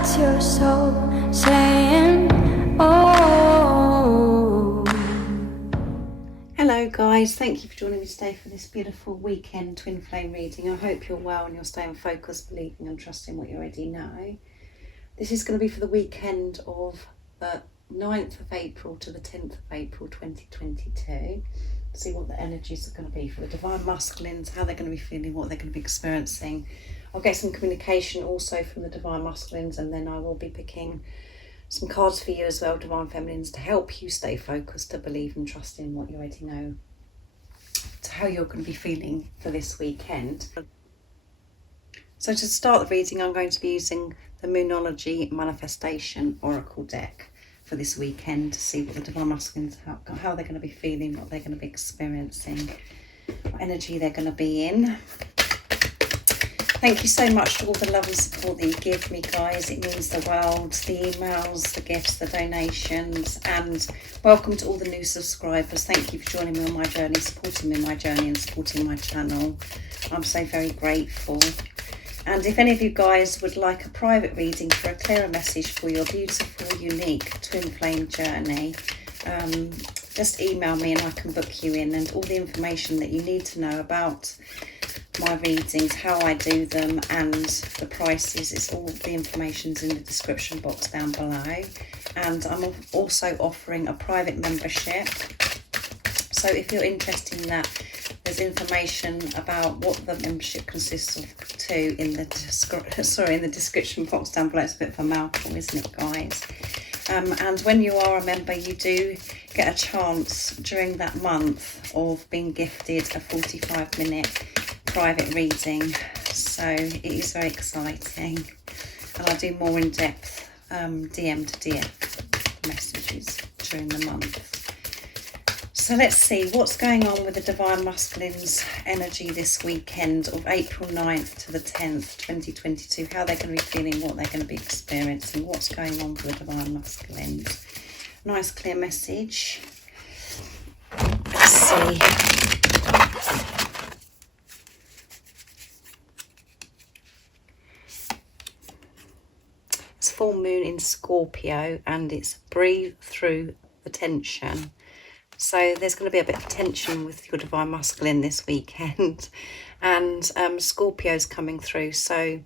That's your soul saying, oh. Hello guys, thank you for joining me today for this beautiful weekend twin flame reading. I hope you're well and you're staying focused, believing and trusting what you already know. This is going to be for the weekend of the 9th of April to the 10th of April 2022. See what the energies are going to be for the Divine Masculines, how they're going to be feeling, what they're going to be experiencing. I'll get some communication also from the Divine Masculines, and then I will be picking some cards for you as well, Divine Feminines, to help you stay focused, to believe and trust in what you already know, to how you're going to be feeling for this weekend. So to start the reading, I'm going to be using the Moonology Manifestation Oracle deck for this weekend to see what the Divine Masculines, how they're going to be feeling, what they're going to be experiencing, what energy they're going to be in. Thank you so much for all the love and support that you give me, guys. It means the world. The emails, the gifts, the donations, and welcome to all the new subscribers. Thank you for joining me on my journey, supporting me on my journey and supporting my channel. I'm so very grateful. And if any of you guys would like a private reading for a clearer message for your beautiful, unique twin flame journey, just email me and I can book you in. And all the information that you need to know about my readings, how I do them, and the prices, it's all the information's in the description box down below. And I'm also offering a private membership, so if you're interested in that, there's information about what the membership consists of too in the description box down below. It's a bit of a mouthful, isn't it, guys? And when you are a member, you do get a chance during that month of being gifted a 45-minute private reading. So it is very exciting, and I do more in-depth DM to DM messages during the month. So let's see what's going on with the Divine Masculines energy this weekend of April 9th to the 10th, 2022. How they're going to be feeling, what they're going to be experiencing, what's going on for the Divine Masculines. Nice clear message. Let's see. It's full moon in Scorpio, and it's breathe through the tension. So there's going to be a bit of tension with your Divine Masculine this weekend. And Scorpio's coming through. So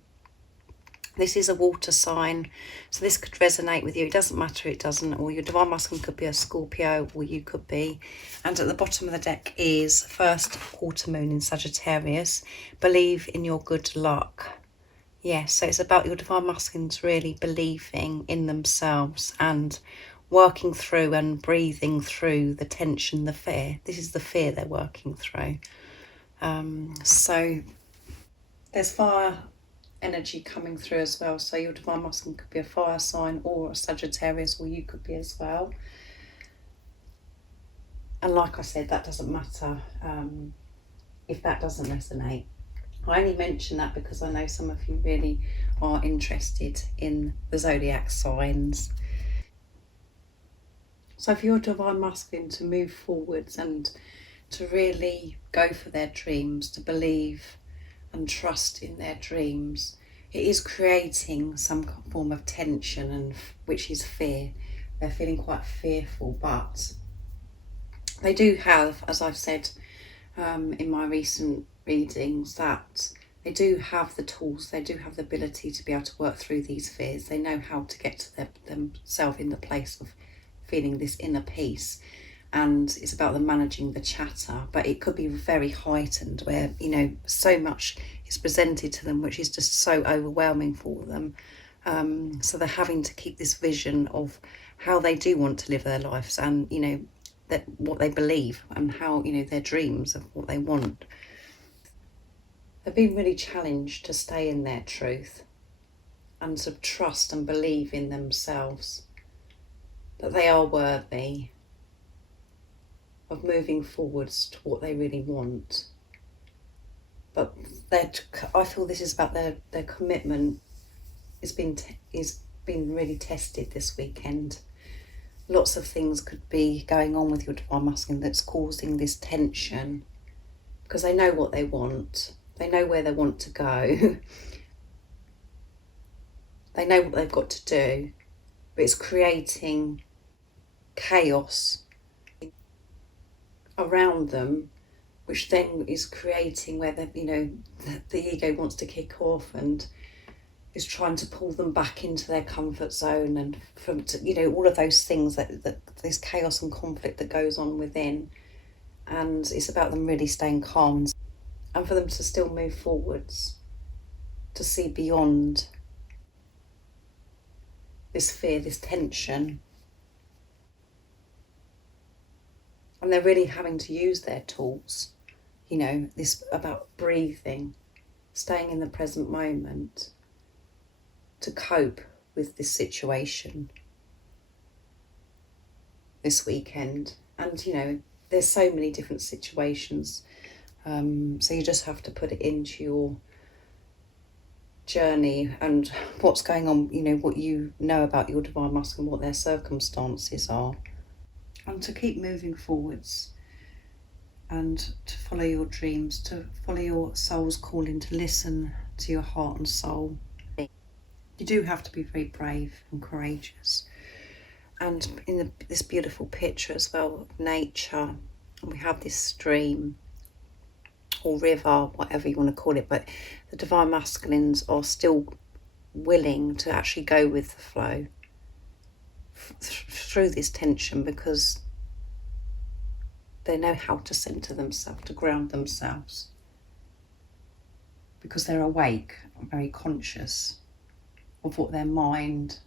this is a water sign. So this could resonate with you. It doesn't matter, it doesn't. Or your Divine Masculine could be a Scorpio, or you could be. And at the bottom of the deck is first quarter moon in Sagittarius. Believe in your good luck. Yes, so it's about your Divine Masculines really believing in themselves and working through and breathing through the tension, the fear. This is the fear they're working through. So there's fire energy coming through as well. So your Divine Masculine could be a fire sign or a Sagittarius, or you could be as well. And like I said, that doesn't matter if that doesn't resonate. I only mention that because I know some of you really are interested in the zodiac signs. So for your Divine Masculine to move forwards and to really go for their dreams, to believe and trust in their dreams, it is creating some form of tension, and which is fear. They're feeling quite fearful, but they do have, as I've said in my recent readings, that they do have the tools, they do have the ability to be able to work through these fears. They know how to get to themselves in the place of feeling this inner peace, and it's about them managing the chatter. But it could be very heightened, where so much is presented to them which is just so overwhelming for them. So they're having to keep this vision of how they do want to live their lives, and that what they believe, and how their dreams of what they want. They've been really challenged to stay in their truth and to trust and believe in themselves, that they are worthy of moving forwards to what they really want. But I feel this is about their commitment is being really tested this weekend. Lots of things could be going on with your Divine Masculine that's causing this tension, because they know what they want. They know where they want to go. They know what they've got to do, but it's creating chaos around them, which then is creating where the ego wants to kick off and is trying to pull them back into their comfort zone, and all of those things that this chaos and conflict that goes on within. And it's about them really staying calm and for them to still move forwards, to see beyond this fear, this tension. And they're really having to use their tools, this about breathing, staying in the present moment to cope with this situation this weekend. And, there's so many different situations. So you just have to put it into your journey and what's going on, what you know about your divine masculine, what their circumstances are. And to keep moving forwards and to follow your dreams, to follow your soul's calling, to listen to your heart and soul. You do have to be very brave and courageous. And in this beautiful picture as well of nature, we have this stream or river, whatever you want to call it, but the divine masculines are still willing to actually go with the flow through this tension, because they know how to center themselves, to ground themselves, because they're awake and very conscious of what their mind,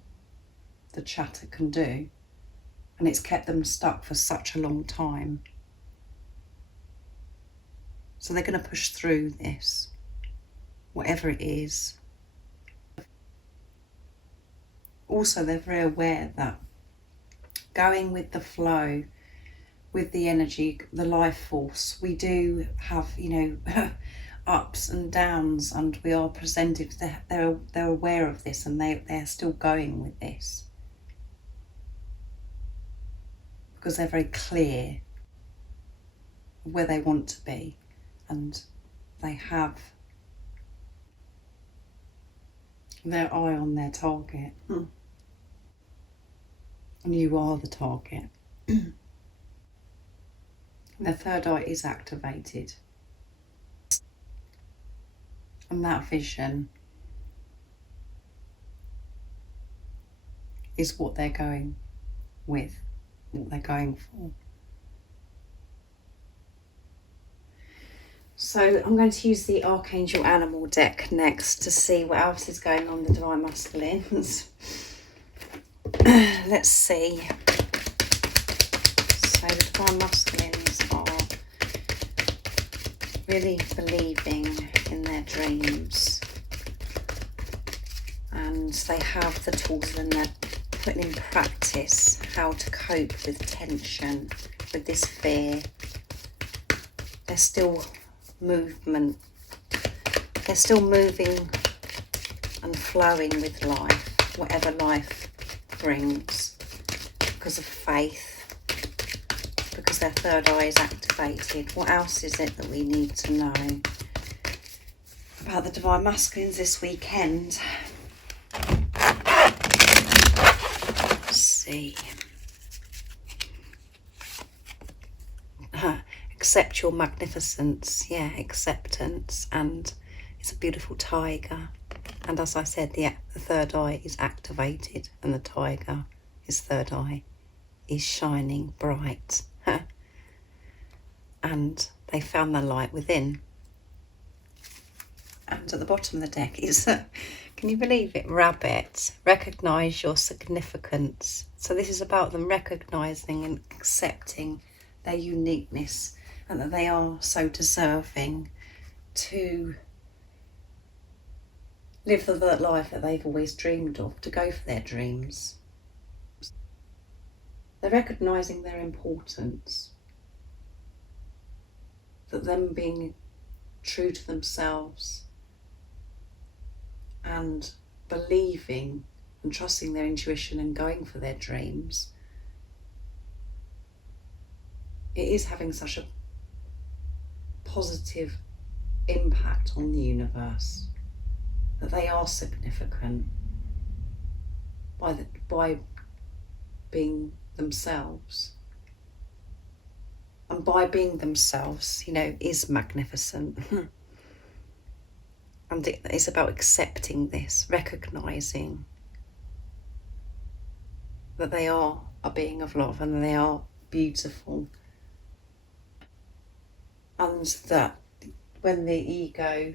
the chatter, can do. And it's kept them stuck for such a long time. So they're going to push through this, whatever it is. Also, they're very aware that going with the flow, with the energy, the life force, we do have, ups and downs, and we are presented, they're aware of this, and they're still going with this. Because they're very clear of where they want to be, and they have their eye on their target. And you are the target. Their third eye is activated. And that vision is what they're going with, what they're going for. So I'm going to use the Archangel Animal deck next to see what else is going on with the Divine Masculines. Let's see. So the Divine Masculines are really believing in their dreams, and they have the tools, and they're putting in practice how to cope with tension, with this fear. There's still movement. They're still moving and flowing with life, whatever life brings, because of faith, because their third eye is activated. What else is it that we need to know about the Divine Masculines this weekend? Let's see. Accept your magnificence. Yeah, acceptance. And it's a beautiful tiger. And as I said, the third eye is activated, and the tiger, his third eye, is shining bright. And they found the light within. And at the bottom of the deck is, can you believe it? Rabbit. Recognise your significance. So this is about them recognising and accepting their uniqueness, and that they are so deserving to live the life that they've always dreamed of, to go for their dreams. They're recognising their importance, that them being true to themselves and believing and trusting their intuition and going for their dreams, it is having such a positive impact on the universe, that they are significant, by being themselves. And by being themselves, is magnificent. And it's about accepting this, recognising that they are a being of love and they are beautiful. And that when the ego,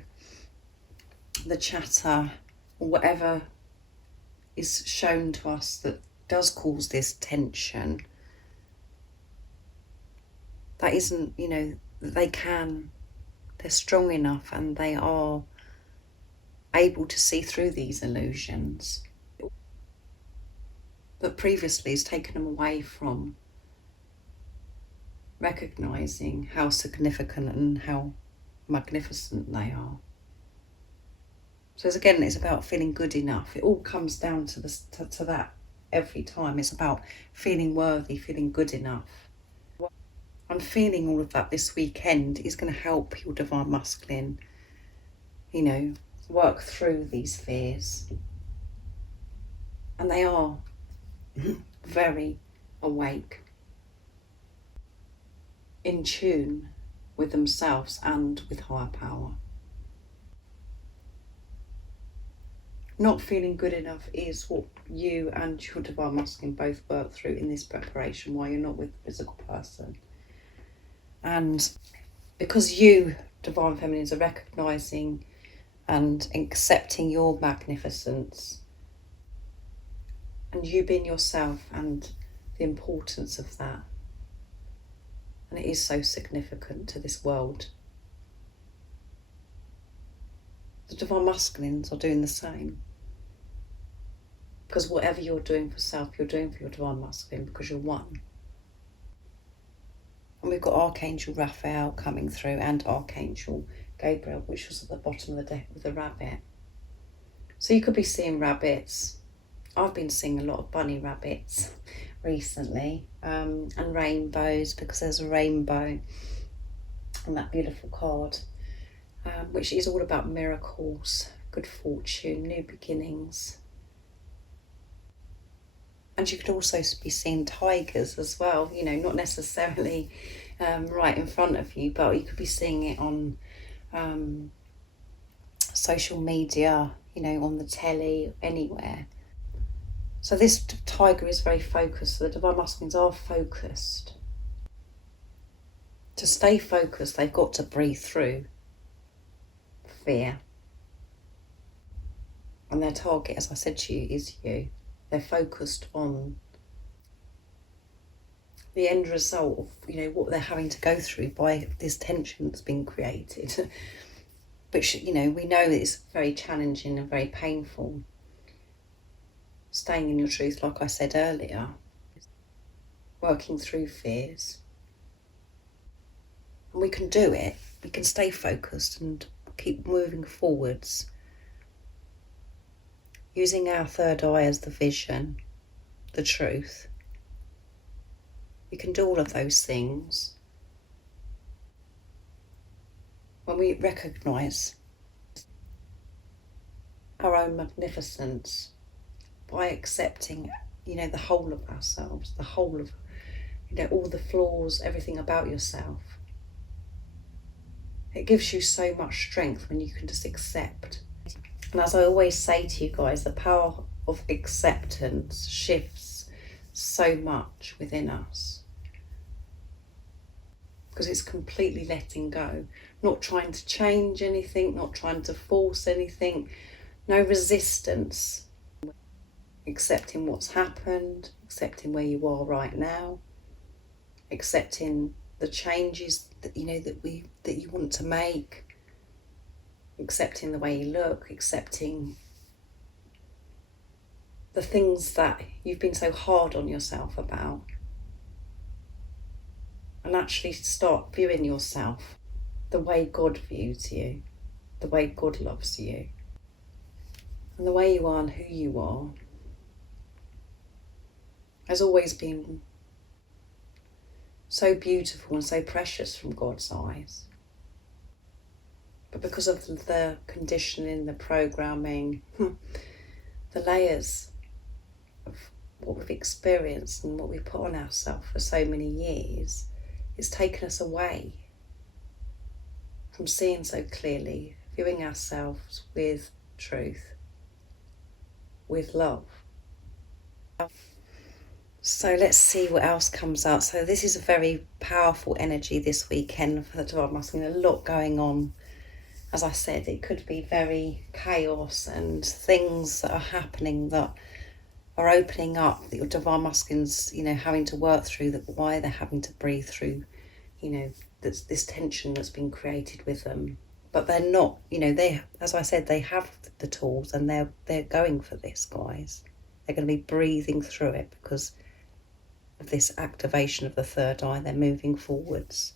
the chatter, or whatever is shown to us that does cause this tension, that isn't, they're strong enough and they are able to see through these illusions that previously has taken them away from recognising how significant and how magnificent they are. So again, it's about feeling good enough. It all comes down to that every time. It's about feeling worthy, feeling good enough. And feeling all of that this weekend is going to help your divine masculine, work through these fears. And they are very awake, in tune with themselves and with higher power. Not feeling good enough is what you and your divine masculine both work through in this preparation while you're not with the physical person. And because you, divine feminines, are recognising and accepting your magnificence, and you being yourself and the importance of that. And it is so significant to this world. The divine masculines are doing the same. Because whatever you're doing for self, you're doing for your divine masculine, because you're one. And we've got Archangel Raphael coming through and Archangel Gabriel, which was at the bottom of the deck with the rabbit. So you could be seeing rabbits. I've been seeing a lot of bunny rabbits recently, and rainbows, because there's a rainbow on that beautiful card, which is all about miracles, good fortune, new beginnings. And you could also be seeing tigers as well, not necessarily right in front of you, but you could be seeing it on social media, on the telly, anywhere. So this tiger is very focused. So the divine masculines are focused. To stay focused, they've got to breathe through fear. And their target, as I said to you, is you. They're focused on the end result of, what they're having to go through by this tension that's been created. Which, we know it's very challenging and very painful. Staying in your truth, like I said earlier. Working through fears. And we can do it. We can stay focused and keep moving forwards. Using our third eye as the vision, the truth. We can do all of those things when we recognise our own magnificence by accepting, the whole of ourselves, the whole of, all the flaws, everything about yourself. It gives you so much strength when you can just accept. And as I always say to you guys, the power of acceptance shifts so much within us. Because it's completely letting go. Not trying to change anything, not trying to force anything. No resistance. Accepting what's happened, accepting where you are right now. Accepting the changes that, that you want to make. Accepting the way you look, accepting the things that you've been so hard on yourself about. And actually start viewing yourself the way God views you, the way God loves you. And the way you are and who you are has always been so beautiful and so precious from God's eyes. But because of the conditioning, the programming, the layers what we've experienced and what we've put on ourselves for so many years, it's taken us away from seeing so clearly, viewing ourselves with truth, with love. So let's see what else comes out. So this is a very powerful energy this weekend for the Divine Masculine. A lot going on. As I said, it could be very chaos and things that are happening that are opening up, that your Divine Masculines, having to work through, that why they're having to breathe through, that's this tension that's been created with them. But they're not, they, as I said, they have the tools and they're going for this, guys. They're going to be breathing through it because of this activation of the third eye. They're moving forwards.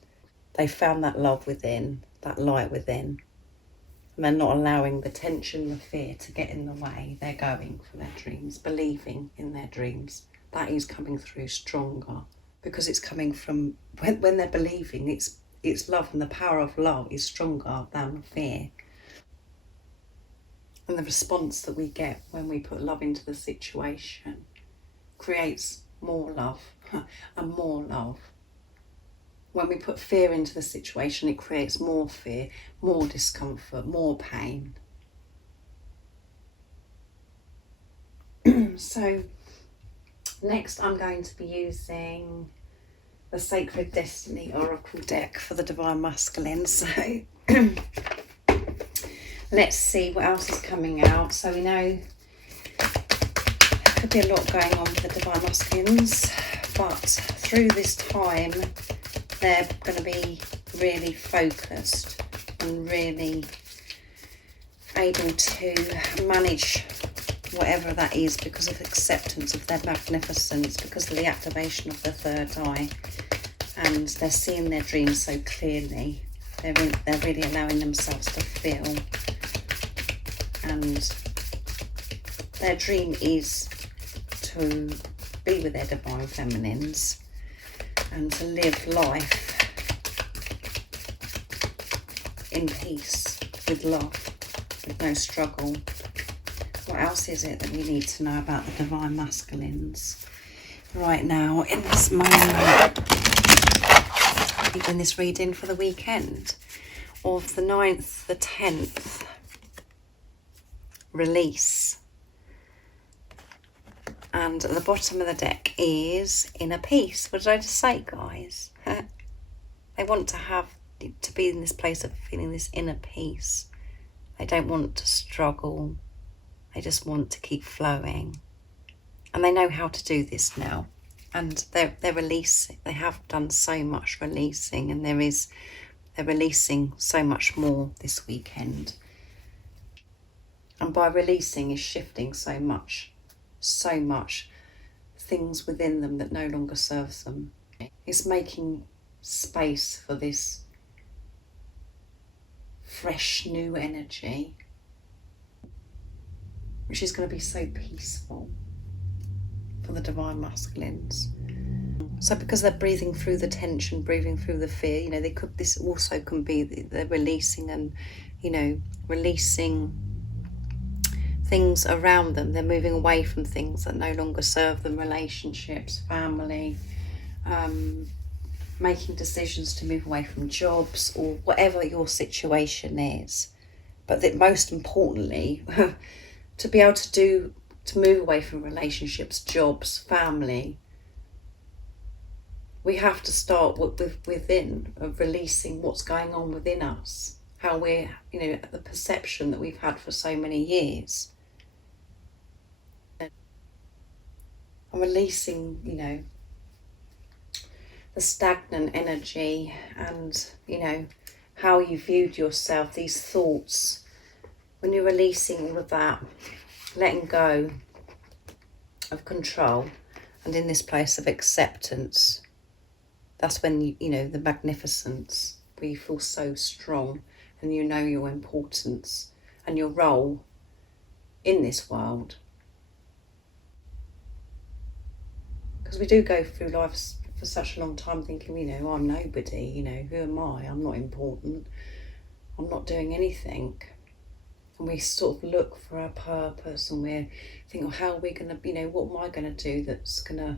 They found that love within, that light within. And they're not allowing the tension, the fear to get in the way. They're going for their dreams, believing in their dreams. That is coming through stronger because it's coming from, when they're believing, it's love, and the power of love is stronger than fear. And the response that we get when we put love into the situation creates more love and more love. When we put fear into the situation, it creates more fear, more discomfort, more pain. So next I'm going to be using the Sacred Destiny Oracle deck for the Divine Masculine. So let's see what else is coming out. So we know there could be a lot going on with the Divine Masculines, but through this time they're going to be really focused and really able to manage whatever that is because of acceptance of their magnificence, because of the activation of the third eye, and they're seeing their dreams so clearly. They're really allowing themselves to feel, and their dream is to be with their divine feminines and to live life in peace, with love, with no struggle. What else is it that we need to know about the Divine Masculines right now in this moment, in this reading for the weekend of the 9th, the 10th? Release. And at the bottom of the deck is inner peace. What did I just say, guys? They want to be in this place of feeling this inner peace. They don't want to struggle. They just want to keep flowing. And they know how to do this now. And they're releasing. They have done so much releasing, and they're releasing so much more this weekend. And by releasing is shifting so much things within them that no longer serves them. It's making space for this fresh new energy, which is going to be so peaceful for the Divine Masculines. So because they're breathing through the tension, breathing through the fear, this also can be they're releasing and, releasing things around them. They're moving away from things that no longer serve them, relationships, family, making decisions to move away from jobs or whatever your situation is. But that most importantly, to be able to move away from relationships, jobs, family, we have to start within, of releasing what's going on within us, how we're, the perception that we've had for so many years. And releasing, the stagnant energy and, how you viewed yourself, these thoughts. When you're releasing all of that, letting go of control, and in this place of acceptance, that's when the magnificence, where you feel so strong and you know your importance and your role in this world. Because we do go through life for such a long time thinking, I'm nobody, who am I? I'm not important. I'm not doing anything. And we sort of look for our purpose, and we think, oh, how are we going to, what am I going to do that's going to,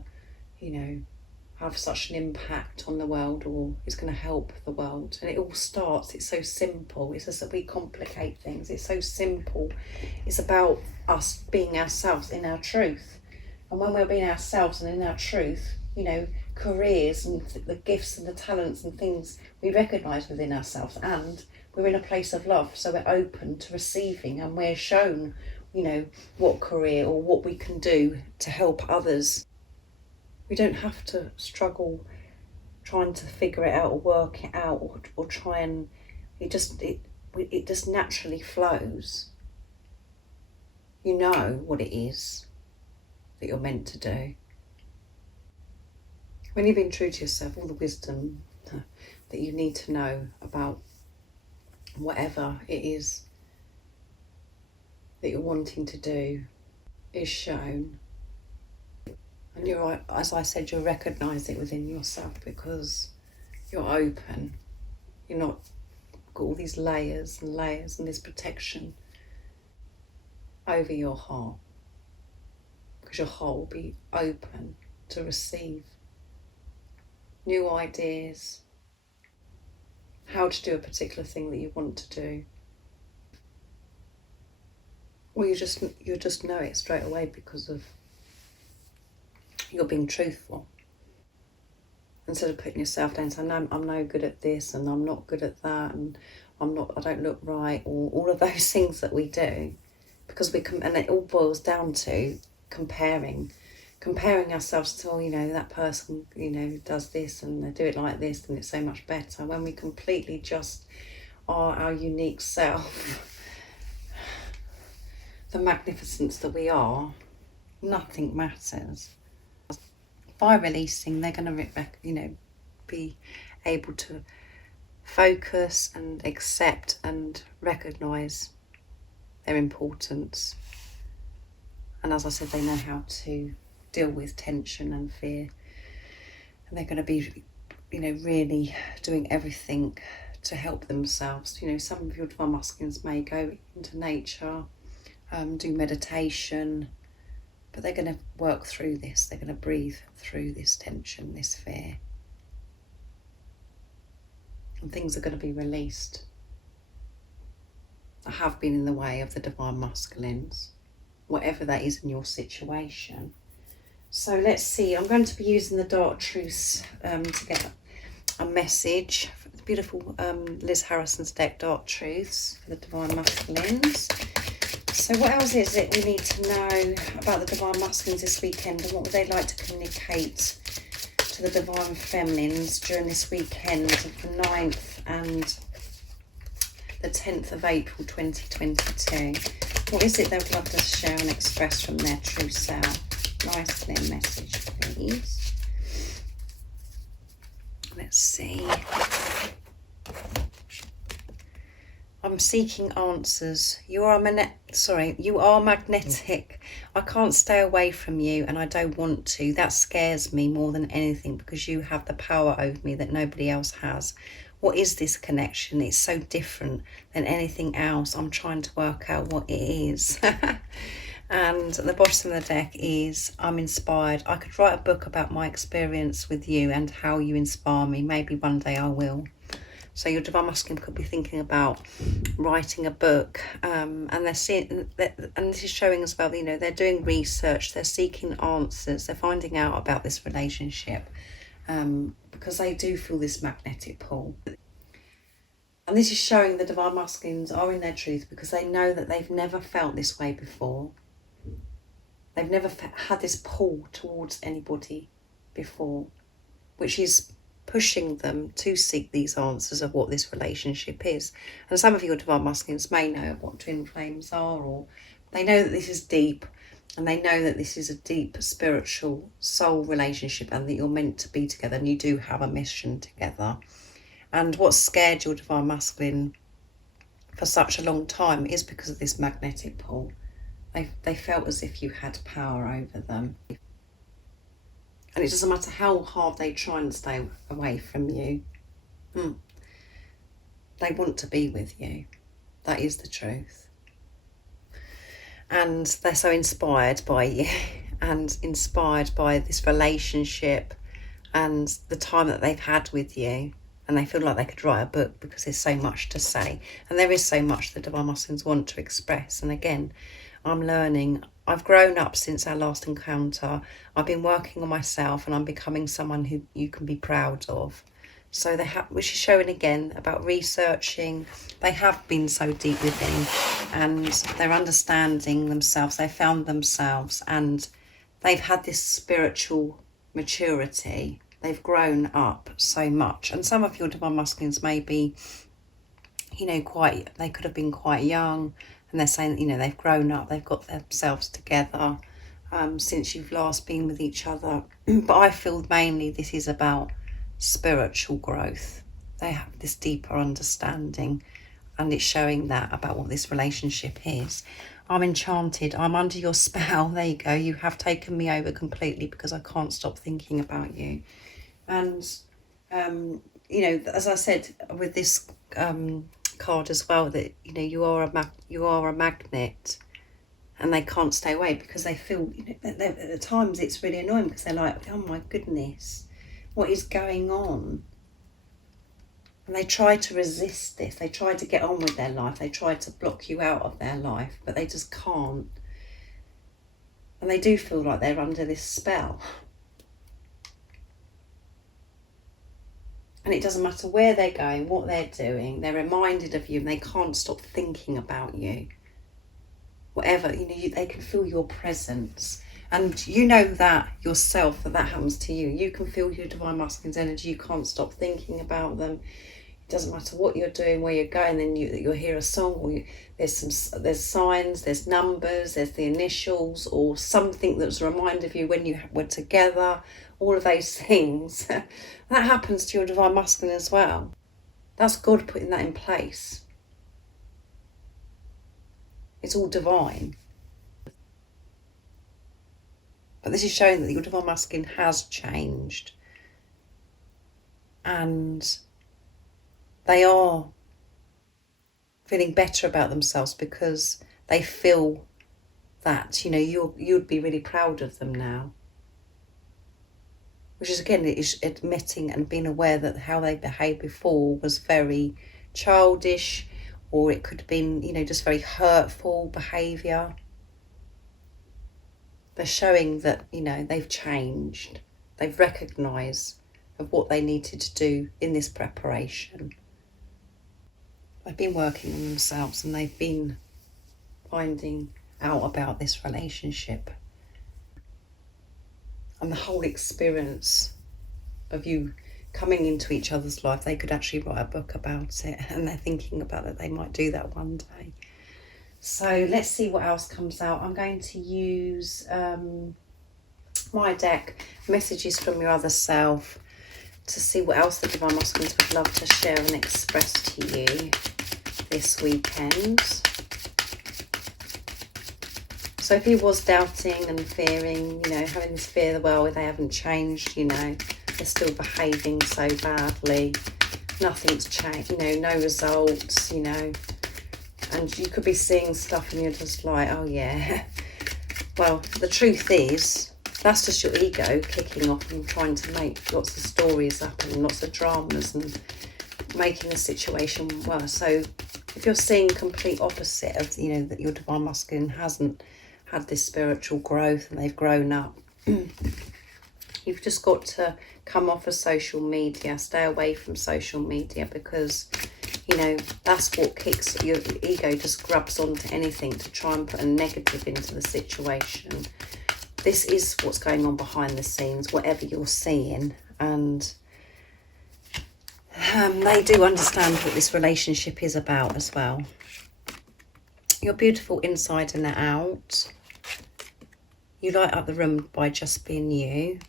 have such an impact on the world, or is going to help the world. And it all starts, it's so simple. It's just that we complicate things. It's so simple. It's about us being ourselves in our truth. And when we're being ourselves and in our truth, careers and the gifts and the talents and things we recognise within ourselves, and we're in a place of love, so we're open to receiving, and we're shown, what career or what we can do to help others. We don't have to struggle trying to figure it out or work it out, or try and it just naturally flows. You know what it is that you're meant to do. When you've been true to yourself, all the wisdom that you need to know about whatever it is that you're wanting to do is shown. And you're, as I said, you'll recognise it within yourself because you're open. You're not got all these layers and layers and this protection over your heart, because your heart will be open to receive new ideas, how to do a particular thing that you want to do. Or you just know it straight away because of you're being truthful. Instead of putting yourself down and saying, no, I'm no good at this and I'm not good at that and I don't look right, or all of those things that we do, because and it all boils down to comparing ourselves to, that person, does this and they do it like this and it's so much better, when we completely just are our unique self, the magnificence that we are, nothing matters. By releasing, they're going to, be able to focus and accept and recognise their importance. And as I said, they know how to deal with tension and fear. And they're going to be, really doing everything to help themselves. Some of your divine masculines may go into nature, do meditation, but they're going to work through this. They're going to breathe through this tension, this fear. And things are going to be released that have been in the way of the divine masculines, whatever that is in your situation. So let's see. I'm going to be using the Dark Truths to get a message. The beautiful Liz Harrison's deck, Dark Truths, for the divine masculines. So what else is it we need to know about the divine masculines this weekend, and what would they like to communicate to the divine feminines during this weekend of the 9th and the 10th of April 2022? What is it they would love to share and express from their true self? Nice clear message, please. Let's see. I'm seeking answers. You are magnetic. I can't stay away from you, and I don't want to. That scares me more than anything, because you have the power over me that nobody else has. What is this connection? It's so different than anything else. I'm trying to work out what it is. And at the bottom of the deck is, I'm inspired. I could write a book about my experience with you and how you inspire me. Maybe one day I will. So your divine masculine could be thinking about writing a book, and they're seeing, and this is showing as well, they're doing research, they're seeking answers, they're finding out about this relationship, because they do feel this magnetic pull. And this is showing the divine masculines are in their truth, because they know that they've never felt this way before. They've never had this pull towards anybody before, which is pushing them to seek these answers of what this relationship is. And some of your divine masculines may know what twin flames are, or they know that this is deep, and they know that this is a deep spiritual soul relationship, and that you're meant to be together and you do have a mission together. And what scared your divine masculine for such a long time is because of this magnetic pull. They felt as if you had power over them. And it doesn't matter how hard they try and stay away from you. They want to be with you. That is the truth. and they're so inspired by you and inspired by this relationship and the time that they've had with you, and they feel like they could write a book because there's so much to say, and there is so much that divine masculines want to express. And again, I'm learning. I've grown up since our last encounter. I've been working on myself, and I'm becoming someone who you can be proud of. So they have, which is showing again about researching. They have been so deep within, and they're understanding themselves. They found themselves, and they've had this spiritual maturity. They've grown up so much. And some of your divine masculines may be, you know, they could have been quite young, and they're saying, you know, they've grown up, they've got themselves together since you've last been with each other. But I feel mainly this is about spiritual growth. They have this deeper understanding, and it's showing that about what this relationship is. I'm enchanted. I'm under your spell. There you go. You have taken me over completely because I can't stop thinking about you. And, you know, as I said with this card as well, that, you know, you are a magnet, and they can't stay away because they feel, you know, at times it's really annoying because they're like, oh my goodness, what is going on? And they try to resist this. They try to get on with their life. They try to block you out of their life, but they just can't. And they do feel like they're under this spell. And it doesn't matter where they're going, what they're doing, they're reminded of you, and they can't stop thinking about you. Whatever, you know, they can feel your presence. And you know that yourself, that happens to you. You can feel your divine masculine's energy. You can't stop thinking about them. It doesn't matter what you're doing, where you're going. Then you'll hear a song, or there's signs, there's numbers, there's the initials, or something that's a reminder of you when you were together. All of those things that happens to your divine masculine as well. That's God putting that in place. It's all divine. But this is showing that your divine masculine has changed, and they are feeling better about themselves because they feel that, you know, you'd be really proud of them now. Which is, again, it is admitting and being aware that how they behaved before was very childish, or it could have been, you know, just very hurtful behaviour. They're showing that, you know, they've changed. They've recognised of what they needed to do in this preparation. They've been working on themselves, and they've been finding out about this relationship. And the whole experience of you coming into each other's life, they could actually write a book about it, and they're thinking about that they might do that one day. So let's see what else comes out. I'm going to use my deck, Messages from Your Other Self, to see what else the divine masculines would love to share and express to you this weekend. So if he was doubting and fearing, you know, having this fear, well, they haven't changed, you know, they're still behaving so badly, nothing's changed, you know, no results, you know, and you could be seeing stuff and you're just like, oh yeah. Well, the truth is, that's just your ego kicking off and trying to make lots of stories up and lots of dramas and making the situation worse. So if you're seeing complete opposite of, you know, that your divine masculine hasn't had this spiritual growth and they've grown up, you've just got to come off of social media, stay away from social media, because, you know, that's what kicks your ego, just grabs onto anything to try and put a negative into the situation. This is what's going on behind the scenes, whatever you're seeing, and they do understand what this relationship is about as well. You're beautiful inside and out. You light up the room by just being you.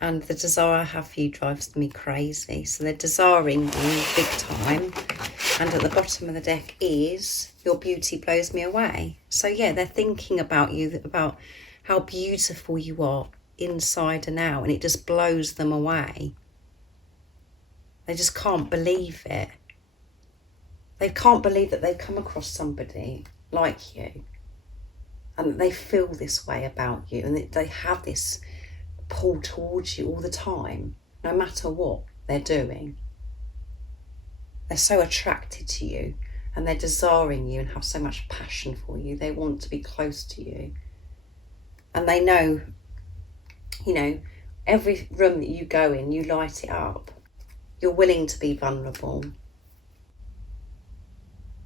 And the desire I have for you drives me crazy. So they're desiring you big time. And at the bottom of the deck is, your beauty blows me away. So yeah, they're thinking about you, about how beautiful you are inside and out. And it just blows them away. They just can't believe it. They can't believe that they've come across somebody like you, and they feel this way about you, and they have this pull towards you all the time, no matter what they're doing. They're so attracted to you, and they're desiring you and have so much passion for you. They want to be close to you. And they know, every room that you go in, you light it up. You're willing to be vulnerable.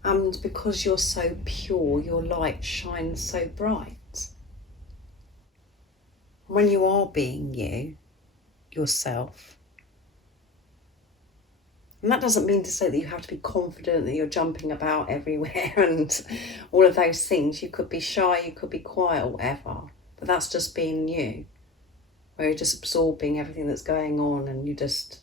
And because you're so pure, your light shines so bright. When you are being yourself, and that doesn't mean to say that you have to be confident, that you're jumping about everywhere and all of those things. You could be shy, you could be quiet or whatever, but that's just being you, where you're just absorbing everything that's going on, and you just,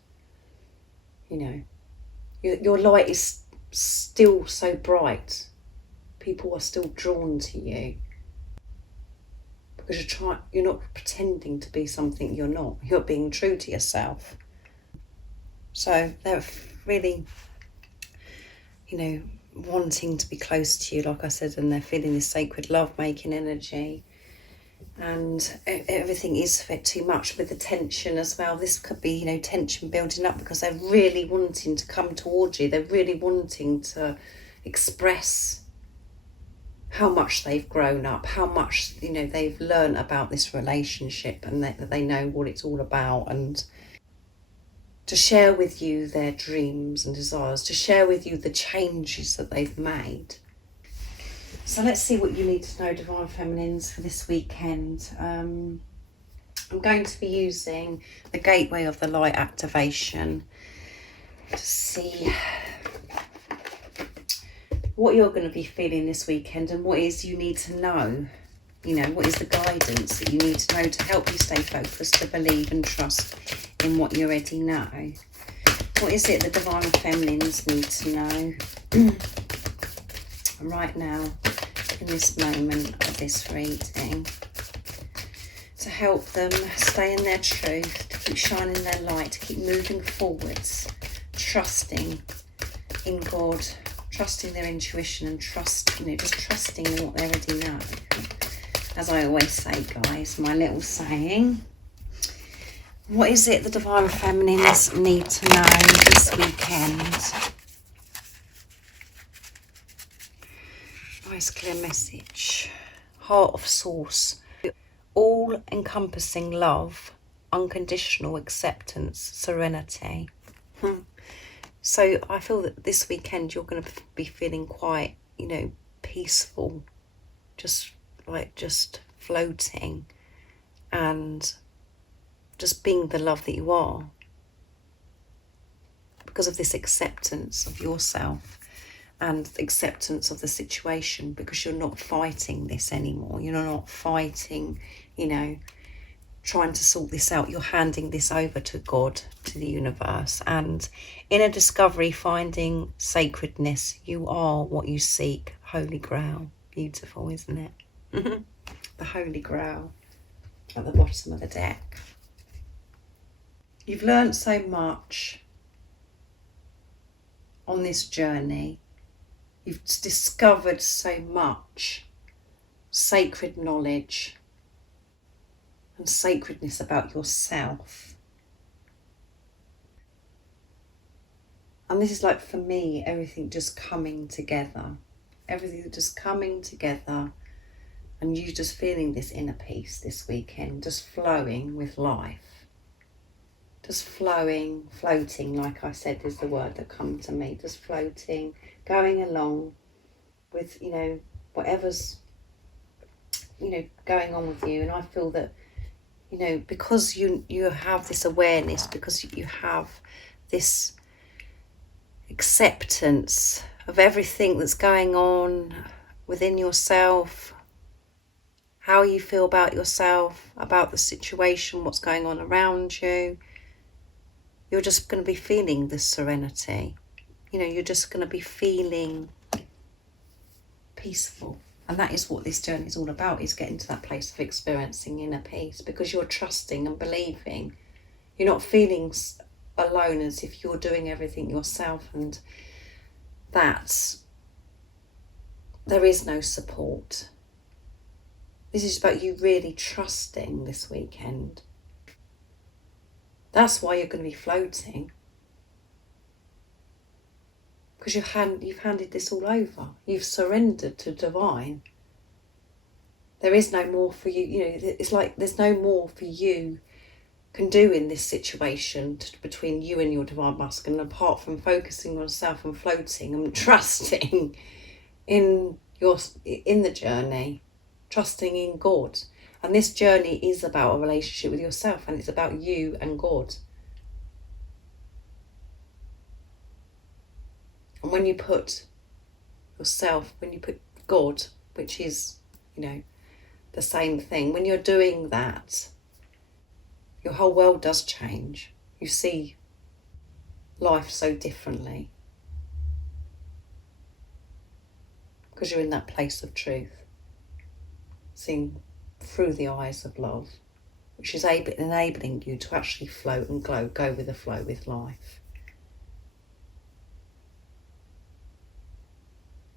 your light is still so bright. People are still drawn to you because you're not pretending to be something you're not. You're being true to yourself. So they're really, wanting to be close to you, like I said, and they're feeling this sacred love-making energy. And everything is a bit too much with the tension as well. This could be, tension building up because they're really wanting to come towards you. They're really wanting to express how much they've grown up, how much, they've learned about this relationship, and that they know what it's all about, and to share with you their dreams and desires, to share with you the changes that they've made. So let's see what you need to know, Divine Feminines, for this weekend. I'm going to be using the Gateway of the Light activation to see what you're going to be feeling this weekend and what is you need to know. What is the guidance that you need to know to help you stay focused, to believe and trust in what you already know. What is it the Divine Feminines need to know right now, in this moment of this reading, to help them stay in their truth, to keep shining their light, to keep moving forwards, trusting in God, trusting their intuition, and just trusting in what they already know. As I always say, guys, my little saying, what is it the Divine Feminines need to know this weekend? Nice clear message. Heart of Source. All-encompassing love, unconditional acceptance, serenity. So I feel that this weekend you're going to be feeling quite, peaceful, just floating, and just being the love that you are, because of this acceptance of yourself and acceptance of the situation, because you're not fighting this anymore. You're not fighting, trying to sort this out. You're handing this over to God, to the universe, and in a discovery, finding sacredness. You are what you seek. Holy Grail. Beautiful, isn't it? The Holy Grail at the bottom of the deck. You've learned so much on this journey. You've discovered so much sacred knowledge and sacredness about yourself. And this is like, for me, everything just coming together. Everything just coming together, and you just feeling this inner peace this weekend, just flowing with life. Just flowing, floating, like I said, is the word that comes to me. Just floating, going along with, whatever's, going on with you. And I feel that, because you have this awareness, because you have this acceptance of everything that's going on within yourself, how you feel about yourself, about the situation, what's going on around you, you're just going to be feeling this serenity. You're just going to be feeling peaceful. And that is what this journey is all about, is getting to that place of experiencing inner peace, because you're trusting and believing. You're not feeling alone, as if you're doing everything yourself, and that's there is no support. This is about you really trusting this weekend. That's why you're going to be floating. Because you've handed this all over. You've surrendered to divine. There is no more for you. You know, it's like there's no more for you can do in this situation between you and your divine masculine, apart from focusing on yourself and floating and trusting in the journey, trusting in God. And this journey is about a relationship with yourself, and it's about you and God. And when you put yourself, when you put God, which is, you know, the same thing, when you're doing that, your whole world does change. You see life so differently. Because you're in that place of truth. Seeing through the eyes of love. Which is enabling you to actually float and go with the flow with life.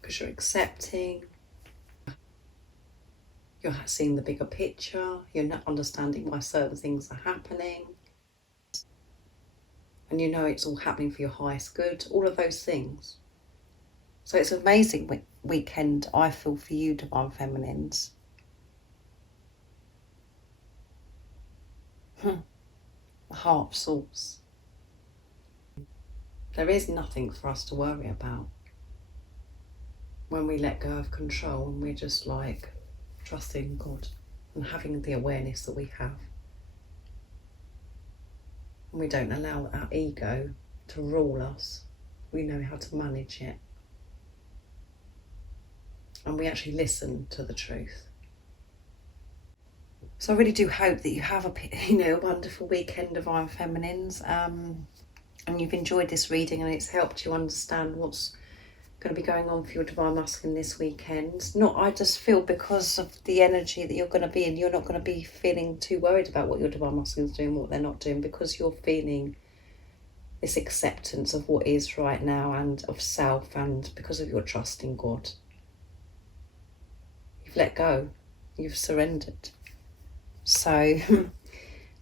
Because you're accepting. You're seeing the bigger picture, you're not understanding why certain things are happening, and you know it's all happening for your highest good, all of those things. So it's an amazing weekend, I feel, for you, Divine Feminines. The heart source. There is nothing for us to worry about when we let go of control and we're just like trusting God and having the awareness that we have. And we don't allow our ego to rule us. We know how to manage it. And we actually listen to the truth. So I really do hope that you have a wonderful weekend, Divine Feminines, and you've enjoyed this reading and it's helped you understand what's going to be going on for your Divine Masculine this weekend. I just feel because of the energy that you're going to be in, you're not going to be feeling too worried about what your Divine Masculine is doing, what they're not doing, because you're feeling this acceptance of what is right now and of self, and because of your trust in God. You've let go. You've surrendered. So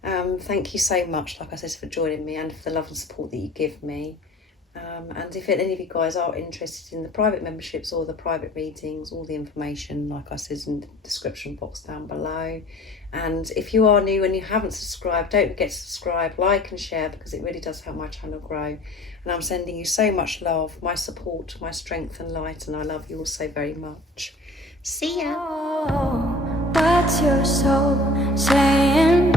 thank you so much, like I said, for joining me and for the love and support that you give me. And if any of you guys are interested in the private memberships or the private readings, all the information, like I said, is in the description box down below. And if you are new and you haven't subscribed, don't forget to subscribe, like and share, because it really does help my channel grow. And I'm sending you so much love, my support, my strength and light, and I love you all so very much. See ya. Oh, what's your soul saying?